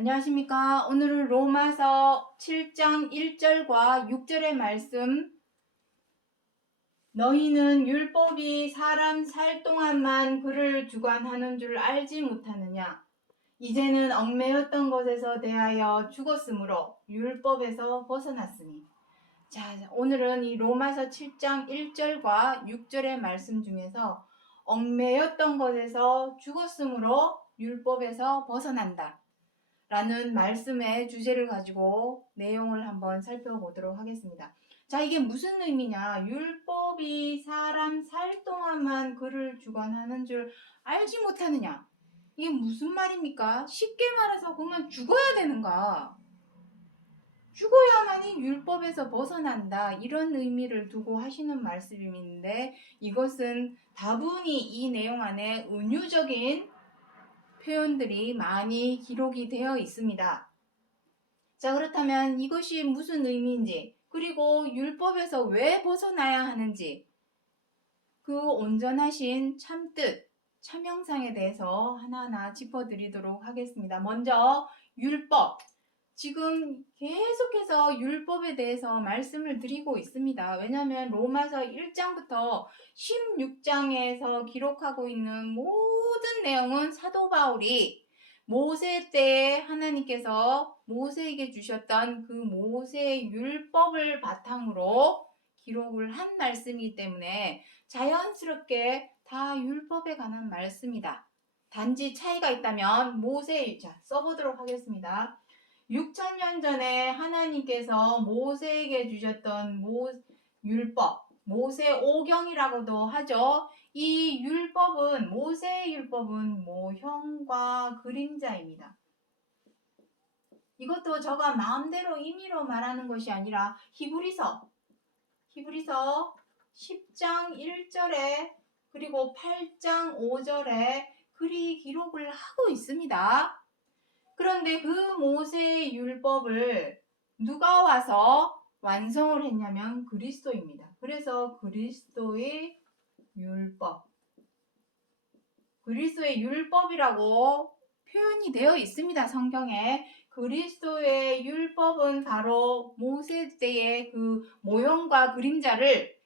안녕하십니까. 오늘은 로마서 7장 1절과 6절의 말씀. 너희는 율법이 사람 살 동안만 그를 주관하는 줄 알지 못하느냐. 이제는 얽매였던 것에서 대하여 죽었으므로 율법에서 벗어났으니. 자, 오늘은 이 로마서 7장 1절과 6절의 말씀 중에서 얽매였던 것에서 죽었으므로 율법에서 벗어난다 라는 말씀의 주제를 가지고 내용을 한번 살펴보도록 하겠습니다. 자, 이게 무슨 의미냐? 율법이 사람 살 동안만 그를 주관하는 줄 알지 못하느냐? 이게 무슨 말입니까? 쉽게 말해서 그만 죽어야 되는가? 죽어야만이 율법에서 벗어난다, 이런 의미를 두고 하시는 말씀인데, 이것은 다분히 이 내용 안에 은유적인 표현들이 많이 기록이 되어 있습니다. 자, 그렇다면 이것이 무슨 의미인지, 그리고 율법에서 왜 벗어나야 하는지, 그 온전하신 참뜻, 참형상에 대해서 하나하나 짚어드리도록 하겠습니다. 먼저 율법. 지금 계속해서 율법에 대해서 말씀을 드리고 있습니다. 왜냐하면 로마서 1장부터 16장에서 기록하고 있는 모든 내용은 사도 바울이 모세 때에 하나님께서 모세에게 주셨던 그 모세의 율법을 바탕으로 기록을 한 말씀이기 때문에 자연스럽게 다 율법에 관한 말씀이다. 단지 차이가 있다면 자, 써보도록 하겠습니다. 6,000년 전에 하나님께서 모세에게 주셨던 율법, 모세 오경이라고도 하죠. 이 율법은, 모세의 율법은 모형과 그림자입니다. 이것도 저가 마음대로 임의로 말하는 것이 아니라 히브리서 10장 1절에 그리고 8장 5절에 그리 기록을 하고 있습니다. 그런데 그 모세의 율법을 누가 와서 완성을 했냐면 그리스도입니다. 그래서 그리스도의 율법이라고 표현이 되어 있습니다. 성경에. 그리스도의 율법은 바로 모세 때의 그 모형과 그림자를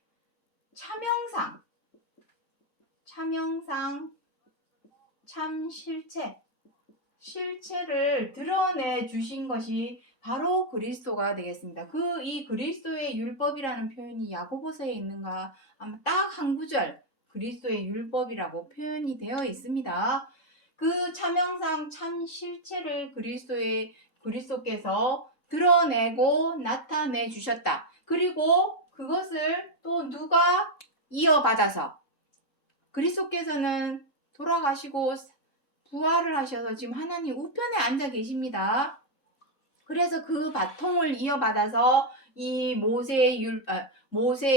참형상, 실체를 드러내 주신 것이 바로 그리스도가 되겠습니다. 이 그리스도의 율법이라는 표현이 야고보서에 있는가 아마 딱 한 구절 그리스도의 율법이라고 표현이 되어 있습니다. 그 참형상 참 실체를 그리스도께서 드러내고 나타내 주셨다. 그리고 그것을 또 누가 이어받아서 그리스도께서는 돌아가시고 부활을 하셔서 지금 하나님 우편에 앉아 계십니다. 그래서 그 바통을 이어받아서 이 모세의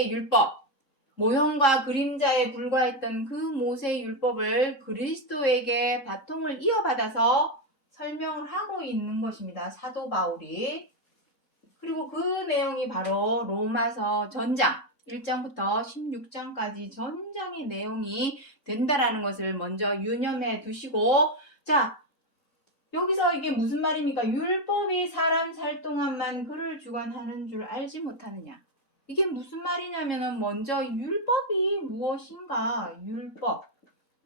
율법, 모형과 그림자에 불과했던 그 모세의 율법을 그리스도에게 바통을 이어받아서 설명을 하고 있는 것입니다. 사도 바울이. 그리고 그 내용이 바로 로마서 전장 1장부터 16장까지 전장의 내용이 된다라는 것을 먼저 유념해 두시고, 자, 여기서 이게 무슨 말입니까? 율법이 사람 살 동안만 그를 주관하는 줄 알지 못하느냐. 이게 무슨 말이냐면은 먼저 율법이 무엇인가,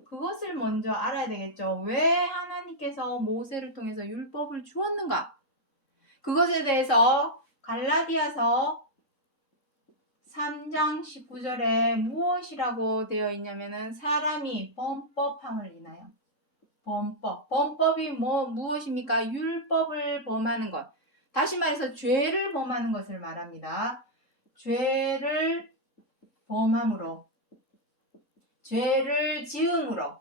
그것을 먼저 알아야 되겠죠. 왜 하나님께서 모세를 통해서 율법을 주었는가? 그것에 대해서 갈라디아서 3장 19절에 무엇이라고 되어 있냐면은 사람이 범법함을 인하여. 범법이 무엇입니까? 율법을 범하는 것. 다시 말해서 죄를 범하는 것을 말합니다. 죄를 범함으로, 죄를 지음으로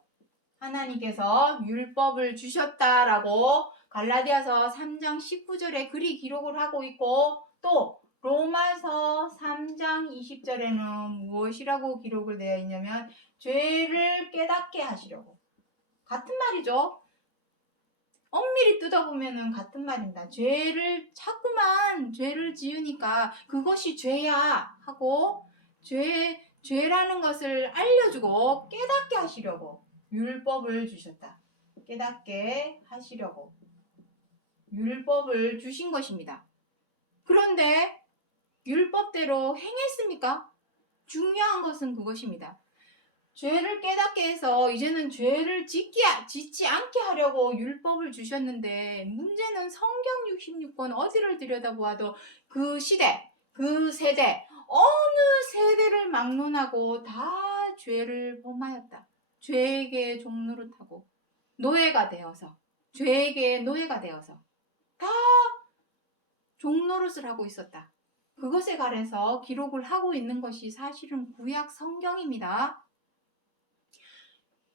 하나님께서 율법을 주셨다라고 갈라디아서 3장 19절에 그리 기록을 하고 있고, 또 로마서 3장 20절에는 무엇이라고 기록을 되어 있냐면 죄를 깨닫게 하시려고. 같은 말이죠. 엄밀히 뜯어보면 같은 말입니다. 자꾸만 죄를 지으니까 그것이 죄야 하고 죄라는 것을 알려주고 깨닫게 하시려고 율법을 주셨다. 깨닫게 하시려고. 율법을 주신 것입니다. 그런데 율법대로 행했습니까? 중요한 것은 그것입니다. 죄를 깨닫게 해서 이제는 죄를 짓지 않게 하려고 율법을 주셨는데, 문제는 성경 66권 어디를 들여다보아도 그 시대, 그 세대, 어느 세대를 막론하고 다 죄를 범하였다. 죄에게 종노릇하고 노예가 되어서, 죄에게 노예가 되어서 다 종노릇을 하고 있었다. 그것에 관해서 기록을 하고 있는 것이 사실은 구약 성경입니다.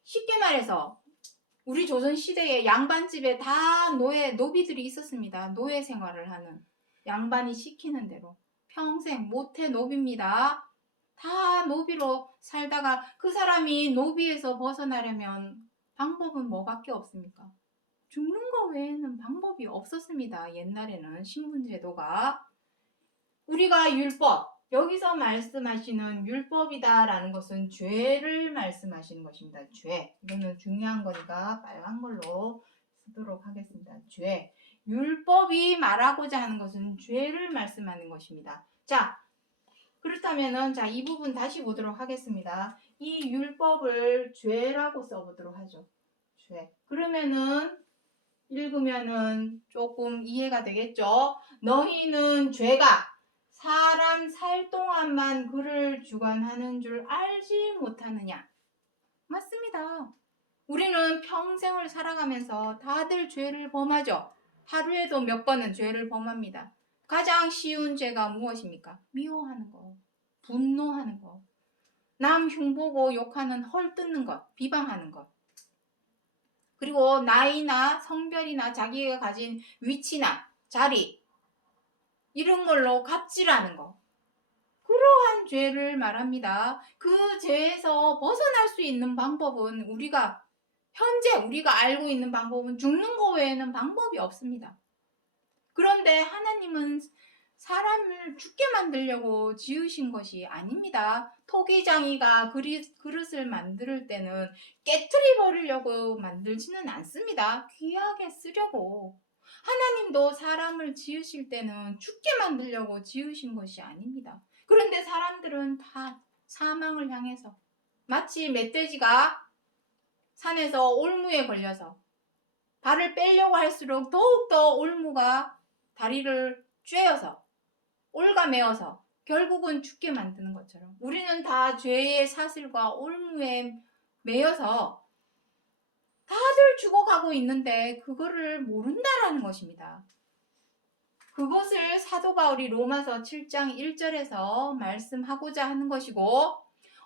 쉽게 말해서 우리 조선시대에 양반집에 다 노비들이 있었습니다. 노예 생활을 하는, 양반이 시키는 대로 평생 모태 노비입니다. 다 노비로 살다가 그 사람이 노비에서 벗어나려면 방법은 뭐밖에 없습니까? 죽는 거 외에는 방법이 없었습니다. 옛날에는 신분제도가. 우리가 율법, 여기서 말씀하시는 율법이다라는 것은 죄를 말씀하시는 것입니다. 죄. 이거는 중요한 거니까 빨간 걸로 쓰도록 하겠습니다. 죄. 율법이 말하고자 하는 것은 죄를 말씀하는 것입니다. 자, 그렇다면은 이 부분 다시 보도록 하겠습니다. 이 율법을 죄라고 써보도록 하죠. 죄. 그러면은 읽으면은 조금 이해가 되겠죠? 너희는 죄가 사람 살 동안만 그를 주관하는 줄 알지 못하느냐? 맞습니다. 우리는 평생을 살아가면서 다들 죄를 범하죠. 하루에도 몇 번은 죄를 범합니다. 가장 쉬운 죄가 무엇입니까? 미워하는 거, 분노하는 거, 남 흉보고 욕하는 헐뜯는 것, 비방하는 것. 그리고 나이나 성별이나 자기가 가진 위치나 자리, 이런 걸로 갑질하는 거. 그러한 죄를 말합니다. 그 죄에서 벗어날 수 있는 방법은 현재 우리가 알고 있는 방법은 죽는 거 외에는 방법이 없습니다. 그런데 하나님은 사람을 죽게 만들려고 지으신 것이 아닙니다. 토기장이가 그릇을 만들 때는 깨트려 버리려고 만들지는 않습니다. 귀하게 쓰려고. 하나님도 사람을 지으실 때는 죽게 만들려고 지으신 것이 아닙니다. 그런데 사람들은 다 사망을 향해서, 마치 멧돼지가 산에서 올무에 걸려서 발을 빼려고 할수록 더욱더 올무가 다리를 쬐어서 올가매어서 결국은 죽게 만드는 것처럼, 우리는 다 죄의 사슬과 올무에 매여서 다들 죽어가고 있는데 그거를 모른다라는 것입니다. 그것을 사도 바울이 로마서 7장 1절에서 말씀하고자 하는 것이고,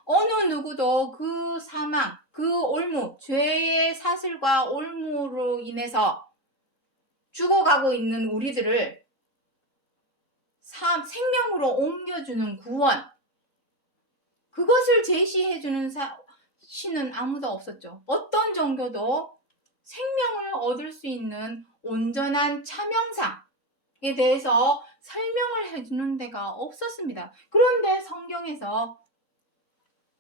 어느 누구도 그 사망, 그 올무, 죄의 사슬과 올무로 인해서 죽어가고 있는 우리들을 생명으로 옮겨주는 구원, 그것을 제시해주는 신은 아무도 없었죠. 어떤 종교도 생명을 얻을 수 있는 온전한 차명상에 대해서 설명을 해주는 데가 없었습니다. 그런데 성경에서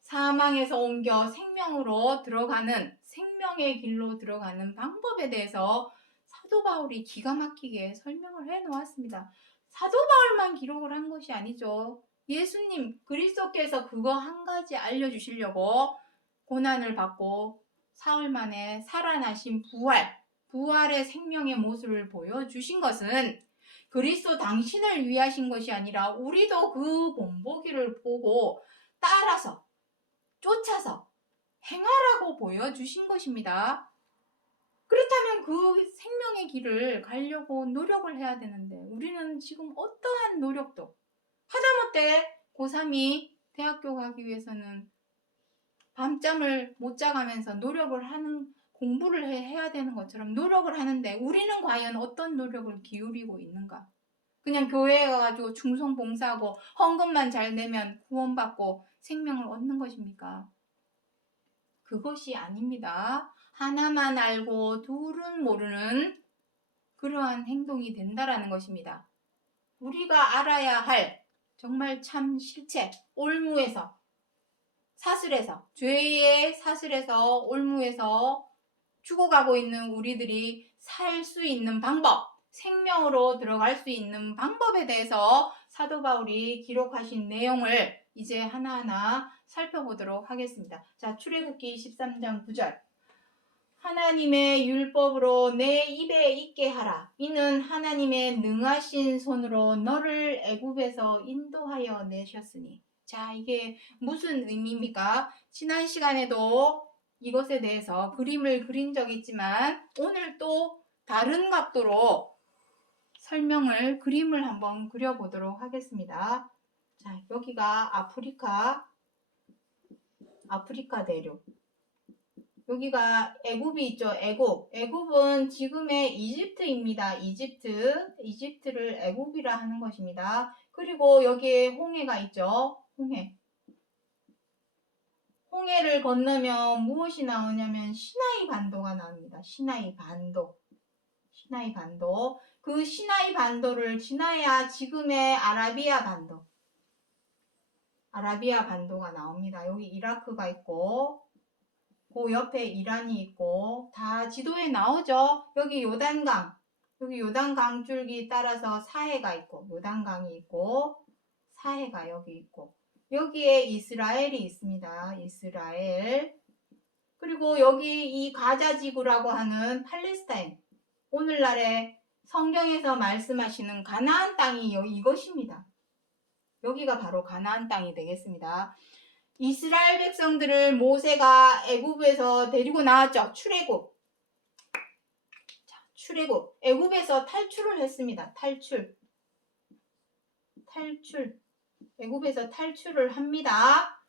사망에서 옮겨 생명으로 들어가는, 생명의 길로 들어가는 방법에 대해서 사도 바울이 기가 막히게 설명을 해 놓았습니다. 사도 바울만 기록을 한 것이 아니죠. 예수님 그리스도께서 그거 한 가지 알려주시려고 고난을 받고 사흘 만에 살아나신 부활의 생명의 모습을 보여주신 것은 그리스도 당신을 위하신 것이 아니라 우리도 그 본보기를 보고 따라서 쫓아서 행하라고 보여주신 것입니다. 그렇다면 그 생명의 길을 가려고 노력을 해야 되는데, 우리는 지금 어떠한 노력도, 하다못해 고3이 대학교 가기 위해서는 밤잠을 못 자가면서 공부를 해야 되는 것처럼 노력을 하는데, 우리는 과연 어떤 노력을 기울이고 있는가? 그냥 교회에 가가지고 충성 봉사하고 헌금만 잘 내면 구원받고 생명을 얻는 것입니까? 그것이 아닙니다. 하나만 알고 둘은 모르는 그러한 행동이 된다라는 것입니다. 우리가 알아야 할 정말 참 실체, 올무에서, 사슬에서, 죄의 사슬에서, 올무에서 죽어가고 있는 우리들이 살 수 있는 방법, 생명으로 들어갈 수 있는 방법에 대해서 사도 바울이 기록하신 내용을 이제 하나하나 살펴보도록 하겠습니다. 자, 출애굽기 13장 9절. 하나님의 율법으로 내 입에 있게 하라. 이는 하나님의 능하신 손으로 너를 애굽에서 인도하여 내셨으니. 자, 이게 무슨 의미입니까? 지난 시간에도 이것에 대해서 그림을 그린 적이 있지만 오늘 또 다른 각도로 설명을, 그림을 한번 그려보도록 하겠습니다. 자, 여기가 아프리카 대륙. 여기가 애굽이 있죠. 애굽은 지금의 이집트입니다. 이집트를 애굽이라 하는 것입니다. 그리고 여기에 홍해가 있죠. 홍해를 건너면 무엇이 나오냐면 시나이 반도가 나옵니다. 시나이 반도. 그 시나이 반도를 지나야 지금의 아라비아 반도가 나옵니다. 여기 이라크가 있고 그 옆에 이란이 있고 다 지도에 나오죠. 여기 요단강 줄기 따라서 사해가 있고 요단강이 있고 사해가 여기 있고 여기에 이스라엘이 있습니다. 이스라엘. 그리고 여기 이 가자지구라고 하는 팔레스타인, 오늘날의 성경에서 말씀하시는 가나안 땅이 이것입니다. 여기가 바로 가나안 땅이 되겠습니다. 이스라엘 백성들을 모세가 애굽에서 데리고 나왔죠. 출애굽. 애굽에서 탈출을 했습니다. 탈출. 애굽에서 탈출을 합니다.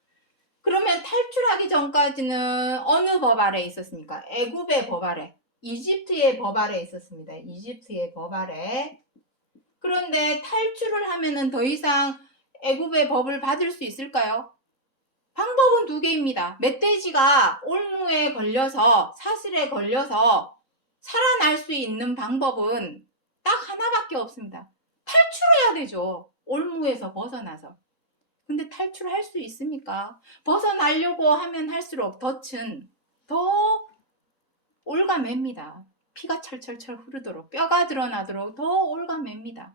그러면 탈출하기 전까지는 어느 법 아래 있었습니까? 애굽의 법 아래, 이집트의 법 아래 있었습니다. 이집트의 법 아래. 그런데 탈출을 하면은 더 이상 애굽의 법을 받을 수 있을까요? 방법은 두 개입니다. 멧돼지가 올무에 걸려서, 사슬에 걸려서 살아날 수 있는 방법은 딱 하나밖에 없습니다. 탈출해야 되죠. 올무에서 벗어나서. 근데 탈출할 수 있습니까? 벗어나려고 하면 할수록 덫은 더 올가맵니다. 피가 철철철 흐르도록, 뼈가 드러나도록 더 올가맵니다.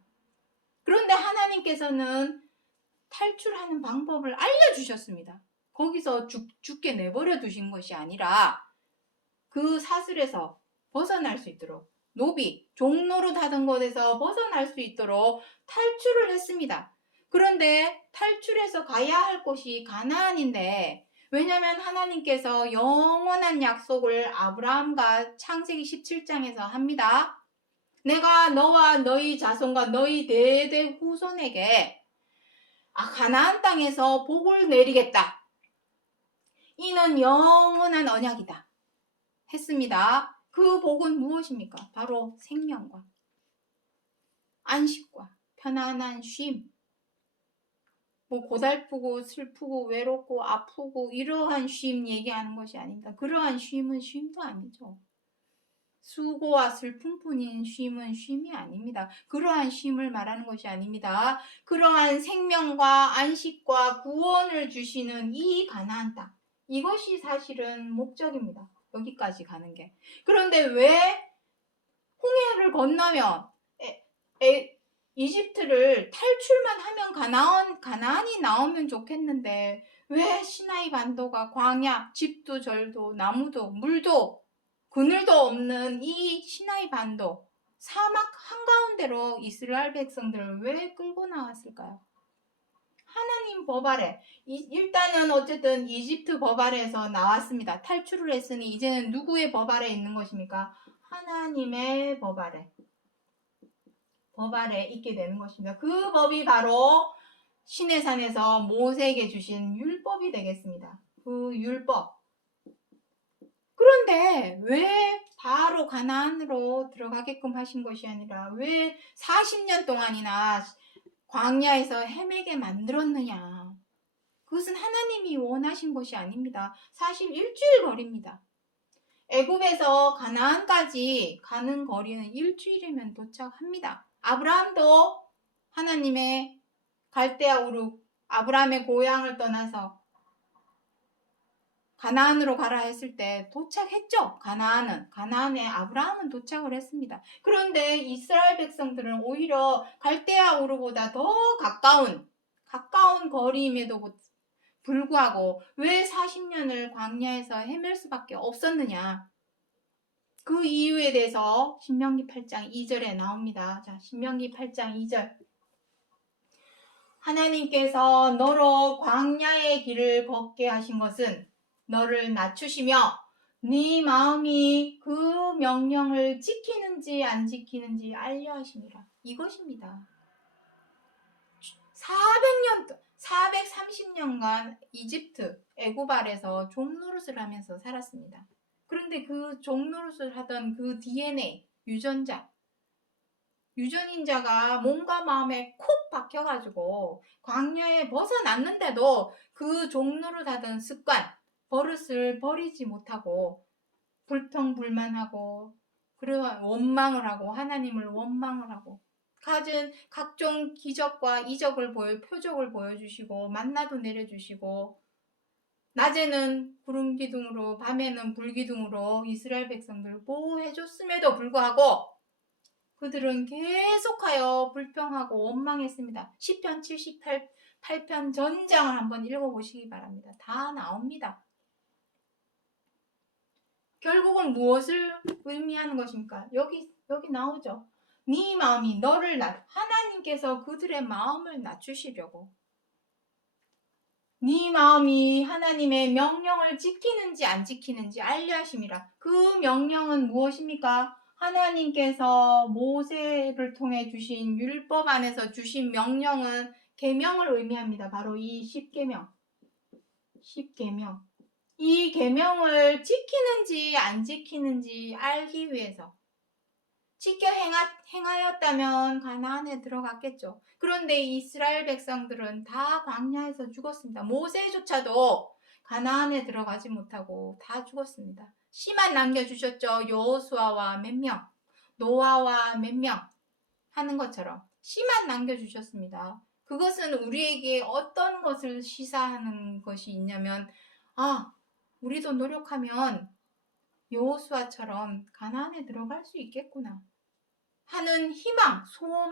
그런데 하나님께서는 탈출하는 방법을 알려주셨습니다. 거기서 죽게 내버려 두신 것이 아니라 그 사슬에서 벗어날 수 있도록, 종노릇 하던 곳에서 벗어날 수 있도록 탈출을 했습니다. 그런데 탈출해서 가야 할 곳이 가나안인데, 왜냐하면 하나님께서 영원한 약속을 아브라함과 창세기 17장에서 합니다. 내가 너와 너희 자손과 너희 대대 후손에게 가나안 땅에서 복을 내리겠다. 이는 영원한 언약이다 했습니다. 그 복은 무엇입니까? 바로 생명과 안식과 편안한 쉼. 고달프고 슬프고 외롭고 아프고 이러한 쉼 얘기하는 것이 아닙니다. 그러한 쉼은 쉼도 아니죠. 수고와 슬픔뿐인 쉼은 쉼이 아닙니다. 그러한 쉼을 말하는 것이 아닙니다. 그러한 생명과 안식과 구원을 주시는 이 가나안 땅, 이것이 사실은 목적입니다. 여기까지 가는 게. 그런데 왜 홍해를 건너면 이집트를 탈출만 하면 가나안이 나오면 좋겠는데 왜 시나이 반도가 광야, 집도 절도 나무도 물도 그늘도 없는 이 시나이 반도, 사막 한가운데로 이스라엘 백성들을 왜 끌고 나왔을까요? 하나님 법 아래, 일단은 어쨌든 이집트 법 아래에서 나왔습니다. 탈출을 했으니 이제는 누구의 법 아래 있는 것입니까? 하나님의 법 아래 있게 되는 것입니다. 그 법이 바로 시내산에서 모세에게 주신 율법이 되겠습니다. 그 율법. 그런데 왜 바로 가나안으로 들어가게끔 하신 것이 아니라 왜 40년 동안이나 광야에서 헤매게 만들었느냐? 그것은 하나님이 원하신 것이 아닙니다. 사실 일주일 거리입니다. 애굽에서 가나안까지 가는 거리는 일주일이면 도착합니다. 아브라함도 하나님의 갈대아 우르, 아브라함의 고향을 떠나서 가나안으로 가라 했을 때 도착했죠. 가나안에 아브라함은 도착을 했습니다. 그런데 이스라엘 백성들은 오히려 갈대아 우르보다 더 가까운 거리임에도 불구하고 왜 40년을 광야에서 헤맬 수밖에 없었느냐. 그 이유에 대해서 신명기 8장 2절에 나옵니다. 자, 신명기 8장 2절. 하나님께서 너로 광야의 길을 걷게 하신 것은 너를 낮추시며 네 마음이 그 명령을 지키는지 안 지키는지 알려 하심이라. 이것입니다. 430년간 이집트 애굽 아래서 종노릇을 하면서 살았습니다. 그런데 그 종노릇을 하던 그 DNA 유전인자가 몸과 마음에 콕 박혀가지고 광야에 벗어났는데도 그 종노릇 하던 습관, 버릇을 버리지 못하고 불평불만하고 그리고 원망을 하고 하나님을 원망을 하고 가진 각종 기적과 이적을 표적을 보여주시고 만나도 내려주시고 낮에는 구름 기둥으로 밤에는 불 기둥으로 이스라엘 백성들을 보호해줬음에도 불구하고 그들은 계속하여 불평하고 원망했습니다. 시편 78편 전장을 한번 읽어보시기 바랍니다. 다 나옵니다. 결국은 무엇을 의미하는 것입니까? 여기 나오죠. 네 마음이 하나님께서 그들의 마음을 낮추시려고 네 마음이 하나님의 명령을 지키는지 안 지키는지 알려 하심이라. 그 명령은 무엇입니까? 하나님께서 모세를 통해 주신 율법 안에서 주신 명령은 계명을 의미합니다. 바로 이 10계명. 이 계명을 지키는지 안 지키는지 알기 위해서 지켜 행하였다면 가나안에 들어갔겠죠. 그런데 이스라엘 백성들은 다 광야에서 죽었습니다. 모세조차도 가나안에 들어가지 못하고 다 죽었습니다. 씨만 남겨주셨죠. 여호수아와 몇 명, 노아와 몇 명 하는 것처럼 씨만 남겨주셨습니다. 그것은 우리에게 어떤 것을 시사하는 것이 있냐면 우리도 노력하면 여호수아처럼 가나안에 들어갈 수 있겠구나 하는 희망, 소망,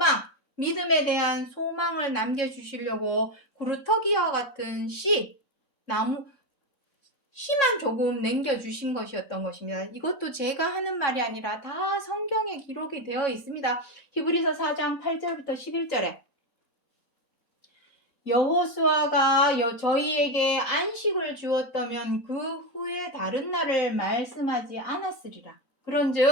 믿음에 대한 소망을 남겨주시려고 구루터기와 같은 씨만 조금 남겨주신 것이었던 것입니다. 이것도 제가 하는 말이 아니라 다 성경에 기록이 되어 있습니다. 히브리서 4장 8절부터 11절에 여호수아가 저희에게 안식을 주었다면 그 후에 다른 날을 말씀하지 않았으리라. 그런즉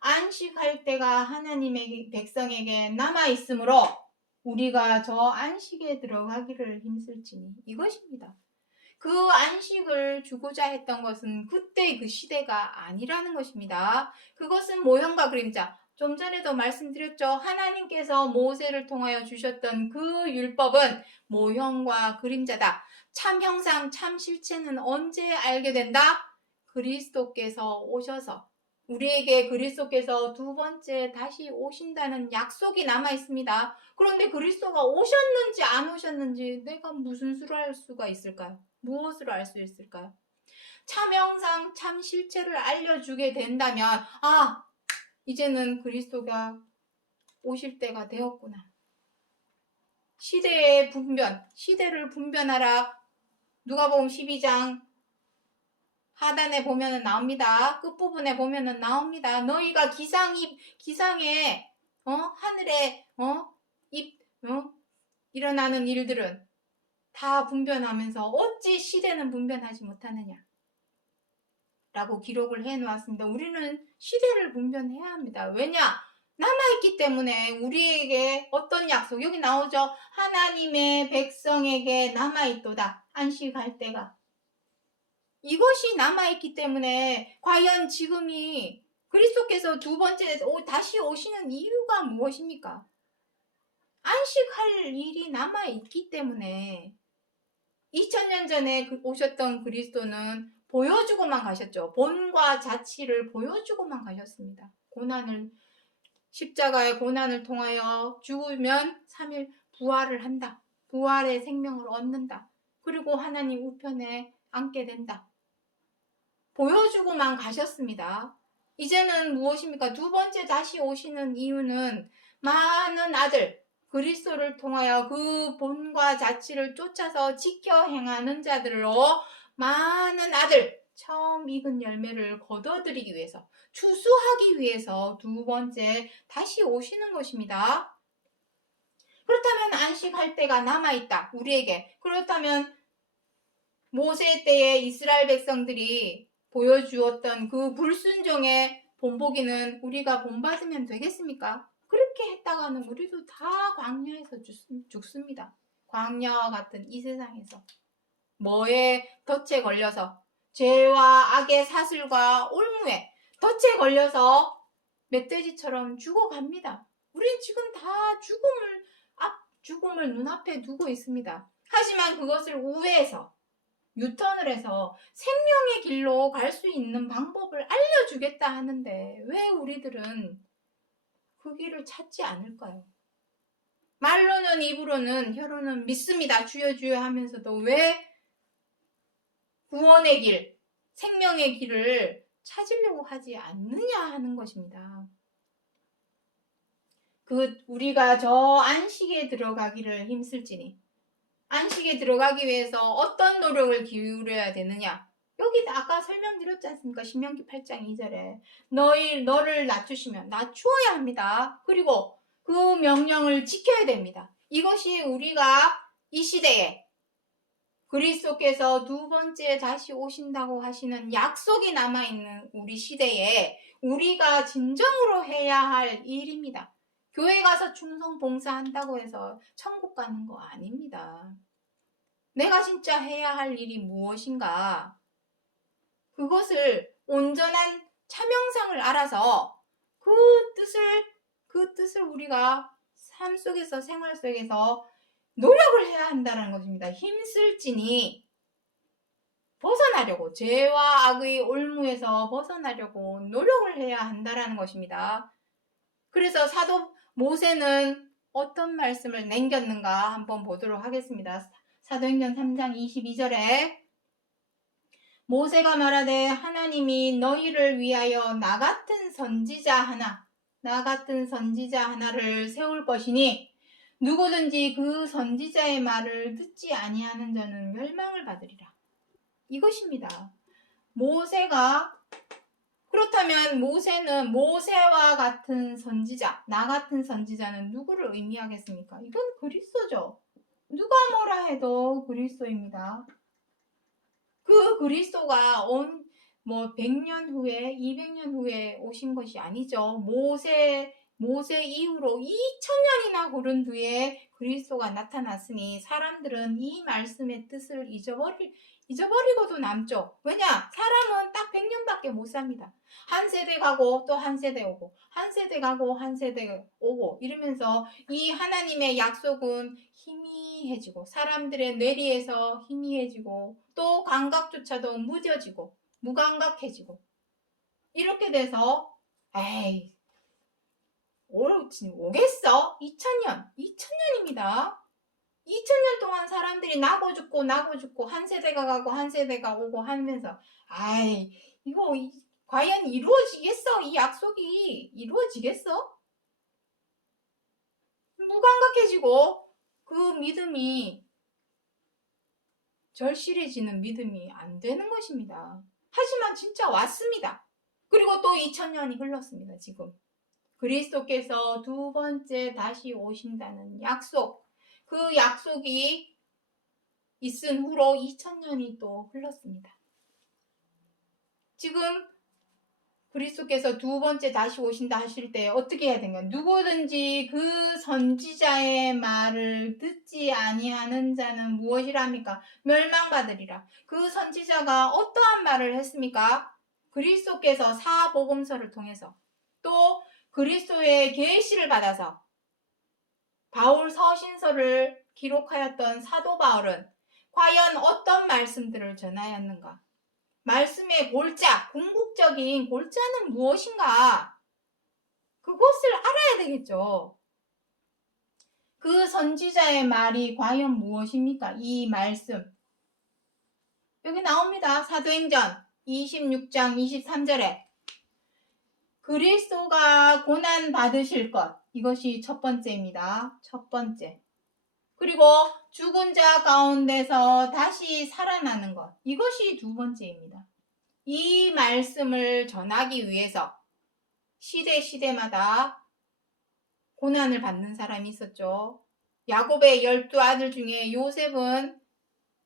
안식할 때가 하나님의 백성에게 남아있으므로 우리가 저 안식에 들어가기를 힘쓸지니 이것입니다. 그 안식을 주고자 했던 것은 그때 그 시대가 아니라는 것입니다. 그것은 모형과 그림자. 좀 전에도 말씀드렸죠. 하나님께서 모세를 통하여 주셨던 그 율법은 모형과 그림자다. 참 형상, 참 실체는 언제 알게 된다? 그리스도께서 오셔서 우리에게 그리스도께서 두 번째 다시 오신다는 약속이 남아 있습니다. 그런데 그리스도가 오셨는지 안 오셨는지 내가 무슨 수로 알 수가 있을까요? 무엇으로 알 수 있을까요? 참 형상, 참 실체를 알려주게 된다면 이제는 그리스도가 오실 때가 되었구나. 시대를 분별하라. 누가복음 12장 하단에 보면은 나옵니다. 끝부분에 보면은 나옵니다. 너희가 기상에 하늘에 일어나는 일들은 다 분별하면서 어찌 시대는 분별하지 못하느냐 라고 기록을 해 놓았습니다. 우리는 시대를 분별해야 합니다. 왜냐? 남아있기 때문에 우리에게 어떤 약속, 여기 나오죠. 하나님의 백성에게 남아있도다. 안식할 때가. 이것이 남아있기 때문에 과연 지금이 그리스도께서 두 번째 다시 오시는 이유가 무엇입니까? 안식할 일이 남아있기 때문에 2000년 전에 오셨던 그리스도는 보여주고만 가셨죠. 본과 자치를 보여주고만 가셨습니다. 십자가의 고난을 통하여 죽으면 3일 부활을 한다. 부활의 생명을 얻는다. 그리고 하나님 우편에 앉게 된다. 보여주고만 가셨습니다. 이제는 무엇입니까? 두 번째 다시 오시는 이유는 많은 아들, 그리스도를 통하여 그 본과 자치를 쫓아서 지켜 행하는 자들로 많은 아들, 처음 익은 열매를 거둬들이기 위해서, 추수하기 위해서 두 번째 다시 오시는 것입니다. 그렇다면 안식할 때가 남아있다, 우리에게. 그렇다면 모세 때에 이스라엘 백성들이 보여주었던 그 불순종의 본보기는 우리가 본받으면 되겠습니까? 그렇게 했다가는 우리도 다 광야에서 죽습니다. 광야와 같은 이 세상에서 뭐에 덫에 걸려서, 죄와 악의 사슬과 올무에 덫에 걸려서 멧돼지처럼 죽어갑니다. 우린 지금 다 죽음을 눈앞에 두고 있습니다. 하지만 그것을 우회해서, 유턴을 해서 생명의 길로 갈 수 있는 방법을 알려주겠다 하는데 왜 우리들은 그 길을 찾지 않을까요? 말로는, 입으로는, 혀로는 믿습니다, 주여 주여 하면서도 왜 구원의 길, 생명의 길을 찾으려고 하지 않느냐 하는 것입니다. 우리가 저 안식에 들어가기를 힘쓸지니, 안식에 들어가기 위해서 어떤 노력을 기울여야 되느냐? 여기 아까 설명드렸지 않습니까? 신명기 8장 2절에 너를 낮추어야 합니다. 그리고 그 명령을 지켜야 됩니다. 이것이 우리가 이 시대에 그리스도께서 두 번째 다시 오신다고 하시는 약속이 남아있는 우리 시대에 우리가 진정으로 해야 할 일입니다. 교회 가서 충성 봉사한다고 해서 천국 가는 거 아닙니다. 내가 진짜 해야 할 일이 무엇인가? 그것을 온전한 차명상을 알아서 그 뜻을 우리가 삶 속에서, 생활 속에서 노력을 해야 한다는 것입니다. 힘쓸지니 벗어나려고, 죄와 악의 올무에서 벗어나려고 노력을 해야 한다는 것입니다. 그래서 사도 모세는 어떤 말씀을 남겼는가 한번 보도록 하겠습니다. 사도행전 3장 22절에 모세가 말하되 하나님이 너희를 위하여 나 같은 선지자 하나를 세울 것이니 누구든지 그 선지자의 말을 듣지 아니하는 자는 멸망을 받으리라. 이것입니다. 그렇다면 모세는 모세와 같은 선지자, 나 같은 선지자는 누구를 의미하겠습니까? 이건 그리스도죠. 누가 뭐라 해도 그리스도입니다. 그 그리스도가 100년 후에, 200년 후에 오신 것이 아니죠. 모세 이후로 2000년이나 흐른 뒤에 그리스도가 나타났으니 사람들은 이 말씀의 뜻을 잊어버리고도 남죠. 왜냐? 사람은 딱 100년밖에 못 삽니다. 한 세대 가고 또 한 세대 오고, 한 세대 가고 한 세대 오고 이러면서 이 하나님의 약속은 희미해지고, 사람들의 뇌리에서 희미해지고, 또 감각조차도 무뎌지고 무감각해지고, 이렇게 돼서 에이, 오겠어? 2000년입니다. 2000년 동안 사람들이 나고 죽고 한 세대가 가고 한 세대가 오고 하면서 이거 과연 이루어지겠어? 이 약속이 이루어지겠어? 무감각해지고 그 믿음이 절실해지는 믿음이 안 되는 것입니다. 하지만 진짜 왔습니다. 그리고 또 2000년이 흘렀습니다. 지금 그리스도께서 두 번째 다시 오신다는 약속, 그 약속이 있은 후로 2000년이 또 흘렀습니다. 지금 그리스도께서 두 번째 다시 오신다 하실 때 어떻게 해야 되는가? 누구든지 그 선지자의 말을 듣지 아니하는 자는 무엇이랍니까? 멸망받으리라. 그 선지자가 어떠한 말을 했습니까? 그리스도께서 사복음서를 통해서, 또 그리스도의 계시를 받아서 바울 서신서를 기록하였던 사도 바울은 과연 어떤 말씀들을 전하였는가? 말씀의 골자, 궁극적인 골자는 무엇인가? 그것을 알아야 되겠죠. 그 선지자의 말이 과연 무엇입니까? 이 말씀. 여기 나옵니다. 사도행전 26장 23절에 그리스도가 고난 받으실 것, 이것이 첫 번째입니다. 첫 번째. 그리고 죽은 자 가운데서 다시 살아나는 것, 이것이 두 번째입니다. 이 말씀을 전하기 위해서 시대마다 고난을 받는 사람이 있었죠. 야곱의 12아들 중에 요셉은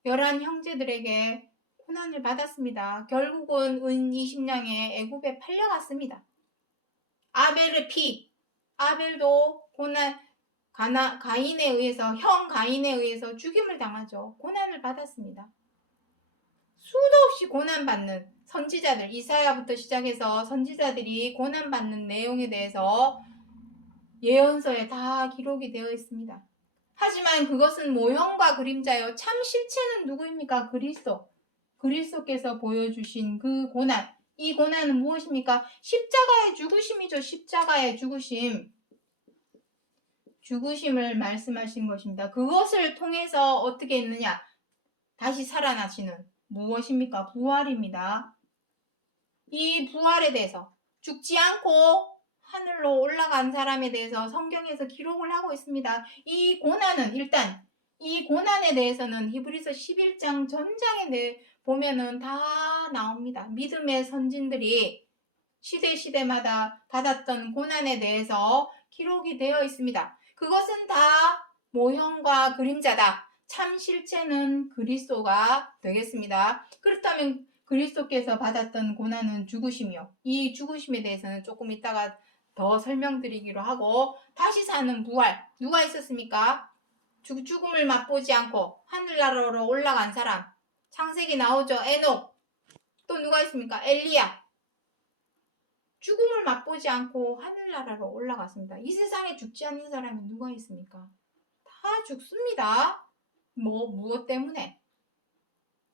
11 형제들에게 고난을 받았습니다. 결국은 은 20냥에 애굽에 팔려갔습니다. 아벨의 피, 아벨도 가인에 의해서, 형 가인에 의해서 죽임을 당하죠. 고난을 받았습니다. 수도 없이 고난받는 선지자들, 이사야부터 시작해서 선지자들이 고난받는 내용에 대해서 예언서에 다 기록이 되어 있습니다. 하지만 그것은 모형과 그림자요. 참 실체는 누구입니까? 그리스도께서 보여주신 그 고난. 이 고난은 무엇입니까? 십자가의 죽으심이죠. 십자가의 죽으심. 죽으심을 말씀하신 것입니다. 그것을 통해서 어떻게 했느냐? 다시 살아나시는 무엇입니까? 부활입니다. 이 부활에 대해서 죽지 않고 하늘로 올라간 사람에 대해서 성경에서 기록을 하고 있습니다. 이 고난은 일단 이 고난에 대해서는 히브리서 11장 전장에 대해 보면은 다 나옵니다. 믿음의 선진들이 시대마다 받았던 고난에 대해서 기록이 되어 있습니다. 그것은 다 모형과 그림자다. 참 실체는 그리스도가 되겠습니다. 그렇다면 그리스도께서 받았던 고난은 죽으심이요. 이 죽으심에 대해서는 조금 이따가 더 설명드리기로 하고, 다시 사는 부활. 누가 있었습니까? 죽음을 맛보지 않고 하늘나라로 올라간 사람. 창세기 나오죠. 에녹. 또 누가 있습니까? 엘리야. 죽음을 맛보지 않고 하늘나라로 올라갔습니다. 이 세상에 죽지 않는 사람이 누가 있습니까? 다 죽습니다. 무엇 때문에?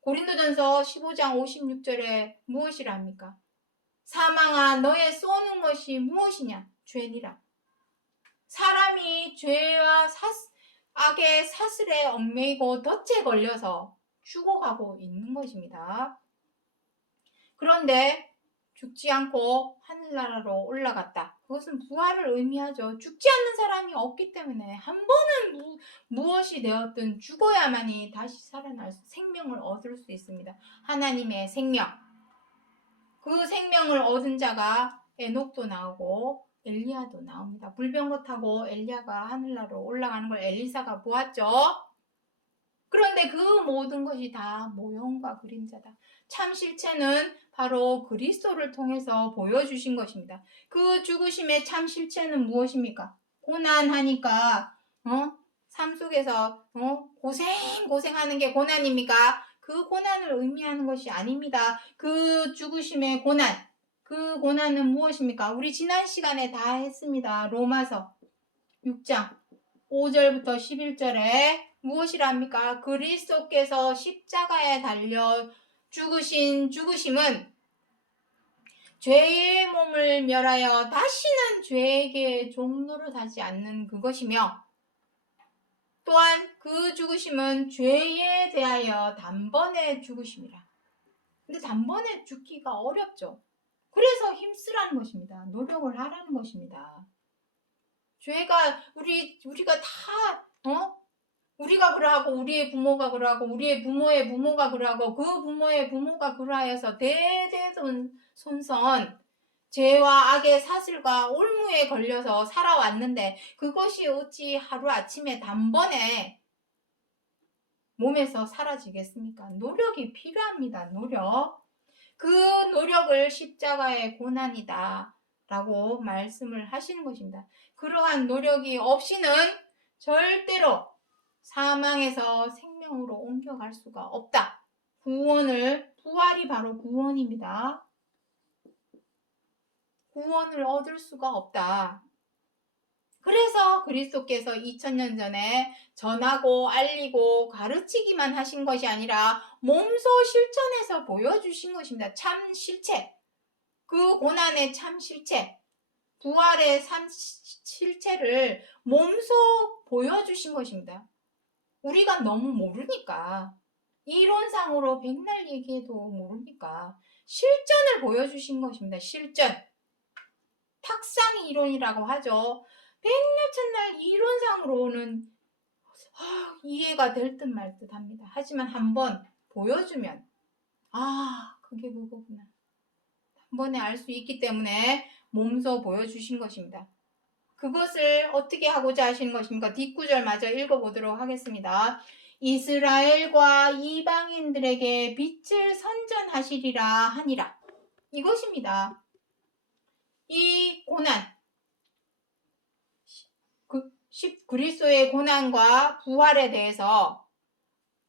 고린도전서 15장 56절에 무엇이라 합니까? 사망아 너의 쏘는 것이 무엇이냐? 죄니라. 사람이 죄와 악의 사슬에 얽매이고 덫에 걸려서 죽어가고 있는 것입니다. 그런데 죽지 않고 하늘나라로 올라갔다. 그것은 부활을 의미하죠. 죽지 않는 사람이 없기 때문에 한 번은 무엇이 되었든 죽어야만이 다시 살아날 생명을 얻을 수 있습니다. 하나님의 생명. 그 생명을 얻은 자가 에녹도 나오고 엘리야도 나옵니다. 불병거 타고 엘리야가 하늘나라로 올라가는 걸 엘리사가 보았죠. 그런데 그 모든 것이 다 모형과 그림자다. 참 실체는 바로 그리스도를 통해서 보여주신 것입니다. 그 죽으심의 참 실체는 무엇입니까? 고난하니까 삶 속에서 고생하는 게 고난입니까? 그 고난을 의미하는 것이 아닙니다. 그 죽으심의 고난, 그 고난은 무엇입니까? 우리 지난 시간에 다 했습니다. 로마서 6장 5절부터 11절에 무엇이라 합니까? 그리스도께서 십자가에 달려 죽으신 죽으심은 죄의 몸을 멸하여 다시는 죄에게 종노릇하지 않는 그것이며, 또한 그 죽으심은 죄에 대하여 단번에 죽으심이라. 근데 단번에 죽기가 어렵죠. 그래서 힘쓰라는 것입니다. 노력을 하라는 것입니다. 죄가 우리가 다 우리가 그러하고 우리의 부모가 그러하고 우리의 부모의 부모가 그러하고 그 부모의 부모가 그러하여서 대대손손 죄와 악의 사슬과 올무에 걸려서 살아왔는데, 그것이 어찌 하루아침에 단번에 몸에서 사라지겠습니까? 노력이 필요합니다. 노력. 그 노력을 십자가의 고난이다 라고 말씀을 하시는 것입니다. 그러한 노력이 없이는 절대로 사망에서 생명으로 옮겨갈 수가 없다. 부활이 바로 구원입니다. 구원을 얻을 수가 없다. 그래서 그리스도께서 2000년 전에 전하고 알리고 가르치기만 하신 것이 아니라 몸소 실천해서 보여주신 것입니다. 참 실체. 그 고난의 참 실체. 부활의 참 실체를 몸소 보여주신 것입니다. 우리가 너무 모르니까, 이론상으로 백날 얘기해도 모르니까 실전을 보여주신 것입니다. 실전. 탁상 이론이라고 하죠. 백날 첫날 이론상으로는 이해가 될 듯 말 듯 합니다. 하지만 한번 보여주면 그게 그거구나. 한 번에 알 수 있기 때문에 몸소 보여주신 것입니다. 그것을 어떻게 하고자 하시는 것입니까? 뒷구절 마저 읽어보도록 하겠습니다. 이스라엘과 이방인들에게 빛을 선전하시리라 하니라. 이것입니다. 이 고난, 그리스도의 고난과 부활에 대해서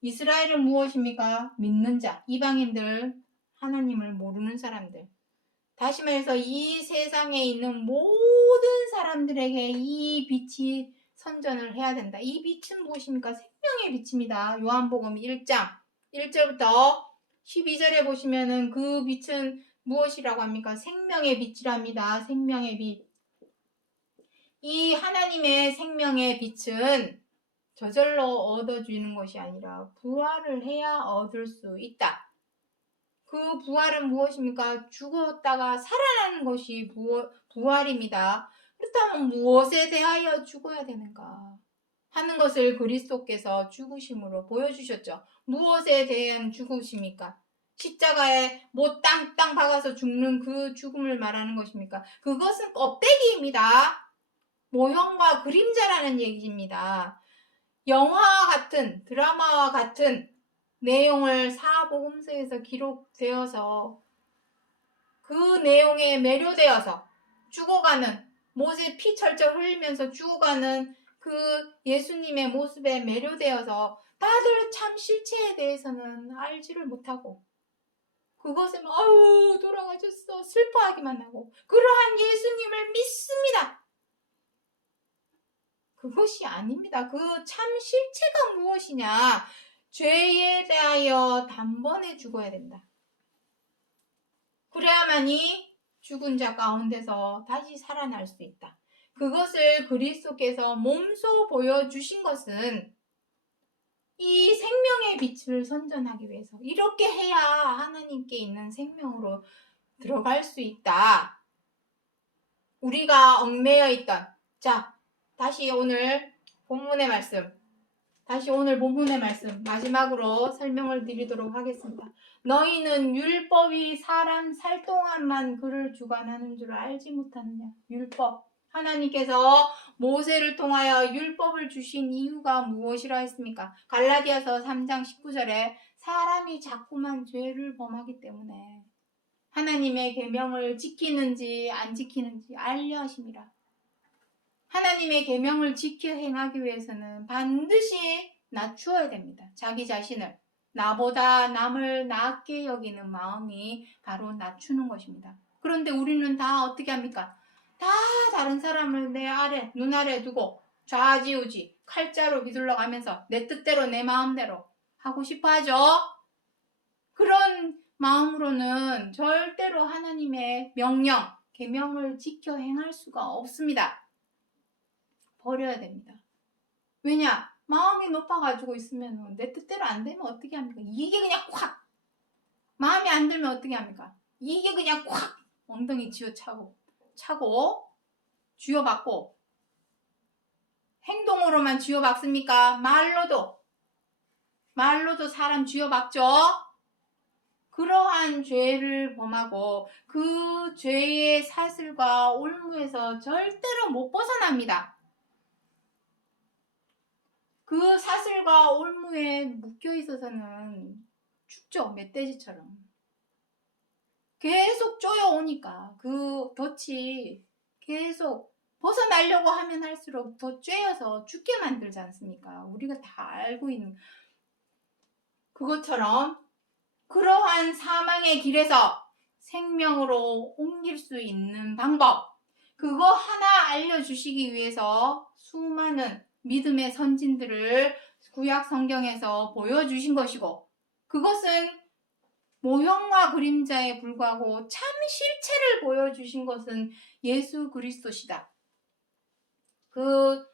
이스라엘은 무엇입니까? 믿는 자, 이방인들, 하나님을 모르는 사람들. 다시 말해서 이 세상에 있는 모든 사람들에게 이 빛이 선전을 해야 된다. 이 빛은 무엇입니까? 생명의 빛입니다. 요한복음 1장 1절부터 12절에 보시면은 그 빛은 무엇이라고 합니까? 생명의 빛이랍니다. 생명의 빛. 이 하나님의 생명의 빛은 저절로 얻어지는 것이 아니라 부활을 해야 얻을 수 있다. 그 부활은 무엇입니까? 죽었다가 살아나는 것이 부활입니다. 그렇다면 무엇에 대하여 죽어야 되는가 하는 것을 그리스도께서 죽으심으로 보여주셨죠. 무엇에 대한 죽으십니까? 십자가에 못 땅땅 박아서 죽는 그 죽음을 말하는 것입니까? 그것은 껍데기입니다. 모형과 그림자라는 얘기입니다. 영화와 같은, 드라마와 같은 내용을 사복음서에서 기록되어서 그 내용에 매료되어서 죽어가는, 모세 피 철철 흘리면서 죽어가는 그 예수님의 모습에 매료되어서 다들 참 실체에 대해서는 알지를 못하고 그것을 돌아가셨어 슬퍼하기만 하고 그러한 예수님을 믿습니다. 그것이 아닙니다. 그 참 실체가 무엇이냐? 죄에 대하여 단번에 죽어야 된다. 그래야만이 죽은 자 가운데서 다시 살아날 수 있다. 그것을 그리스도께서 몸소 보여주신 것은 이 생명의 빛을 선전하기 위해서 이렇게 해야 하나님께 있는 생명으로 들어갈 수 있다. 우리가 얽매여 있던 다시 오늘 본문의 말씀 마지막으로 설명을 드리도록 하겠습니다. 너희는 율법이 사람 살 동안만 그를 주관하는 줄 알지 못하느냐. 율법. 하나님께서 모세를 통하여 율법을 주신 이유가 무엇이라 했습니까? 갈라디아서 3장 19절에 사람이 자꾸만 죄를 범하기 때문에 하나님의 계명을 지키는지 안 지키는지 알려 하심이라. 하나님의 계명을 지켜 행하기 위해서는 반드시 낮추어야 됩니다. 자기 자신을. 나보다 남을 낮게 여기는 마음이 바로 낮추는 것입니다. 그런데 우리는 다 어떻게 합니까? 다 다른 사람을 내 아래, 눈 아래 두고 좌지우지 칼자루 휘둘러 가면서 내 뜻대로 내 마음대로 하고 싶어 하죠. 그런 마음으로는 절대로 하나님의 명령, 계명을 지켜 행할 수가 없습니다. 버려야 됩니다. 왜냐? 마음이 높아가지고 있으면 내 뜻대로 안 되면 어떻게 합니까? 이게 그냥 콱! 마음에 안 들면 어떻게 합니까? 이게 그냥 콱! 엉덩이 차고 쥐어박고 행동으로만 쥐어박습니까? 말로도 사람 쥐어박죠? 그러한 죄를 범하고 그 죄의 사슬과 올무에서 절대로 못 벗어납니다. 그 사슬과 올무에 묶여 있어서는 죽죠. 멧돼지처럼. 계속 쪼여오니까 그 덫이 계속 벗어나려고 하면 할수록 더 쬐여서 죽게 만들지 않습니까? 우리가 다 알고 있는 그것처럼 그러한 사망의 길에서 생명으로 옮길 수 있는 방법, 그거 하나 알려주시기 위해서 수많은 믿음의 선진들을 구약 성경에서 보여주신 것이고, 그것은 모형과 그림자에 불과하고 참 실체를 보여주신 것은 예수 그리스도시다. 그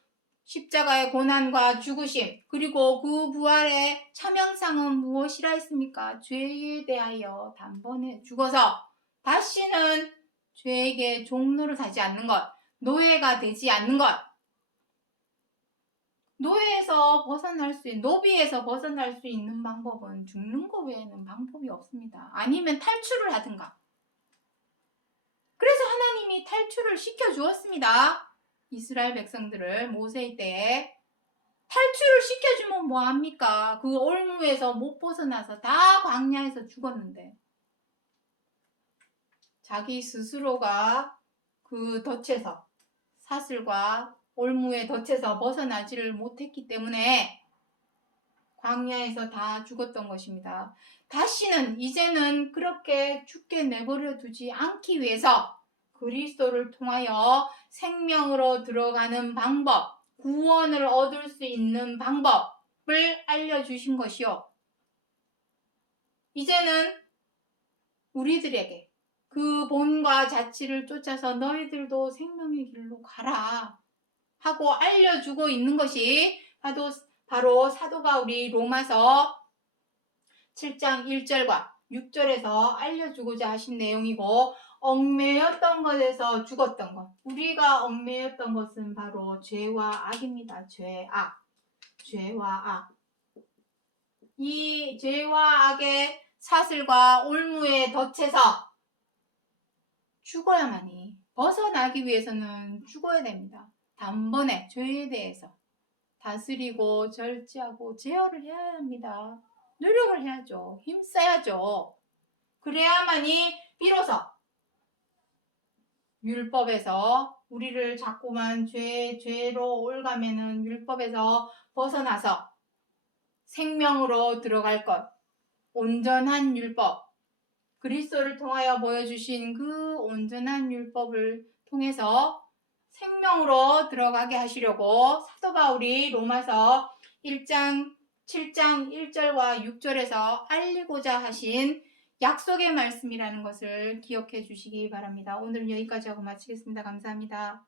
십자가의 고난과 죽으심, 그리고 그 부활의 차명상은 무엇이라 했습니까? 죄에 대하여 단번에 죽어서 다시는 죄에게 종노를 하지 않는 것, 노예가 되지 않는 것, 노예에서 벗어날 수 있는, 노비에서 벗어날 수 있는 방법은 죽는 것 외에는 방법이 없습니다. 아니면 탈출을 하든가. 그래서 하나님이 탈출을 시켜주었습니다. 이스라엘 백성들을 모세의 때에 탈출을 시켜주면 뭐합니까? 그 올무에서 못 벗어나서 다 광야에서 죽었는데 자기 스스로가 그 덫에서 사슬과 올무의 덫에서 벗어나지를 못했기 때문에 광야에서 다 죽었던 것입니다. 다시는 이제는 그렇게 죽게 내버려 두지 않기 위해서 그리스도를 통하여 생명으로 들어가는 방법, 구원을 얻을 수 있는 방법을 알려주신 것이요. 이제는 우리들에게 그 본과 자치를 쫓아서 너희들도 생명의 길로 가라 하고 알려주고 있는 것이 바로 사도 바울이 로마서 7장 1절과 6절에서 알려주고자 하신 내용이고, 얽매였던 것에서 죽었던 것. 우리가 얽매였던 것은 바로 죄와 악입니다. 죄와 악. 이 죄와 악의 사슬과 올무의 덫에서 죽어야만이, 벗어나기 위해서는 죽어야 됩니다. 단번에 죄에 대해서 다스리고 절제하고 제어를 해야 합니다. 노력을 해야죠. 힘써야죠. 그래야만이 비로소 율법에서 우리를 자꾸만 죄로 올가매는 율법에서 벗어나서 생명으로 들어갈 것, 온전한 율법, 그리스도를 통하여 보여주신 그 온전한 율법을 통해서 생명으로 들어가게 하시려고 사도 바울이 로마서 1장 7장 1절과 6절에서 알리고자 하신 약속의 말씀이라는 것을 기억해 주시기 바랍니다. 오늘은 여기까지 하고 마치겠습니다. 감사합니다.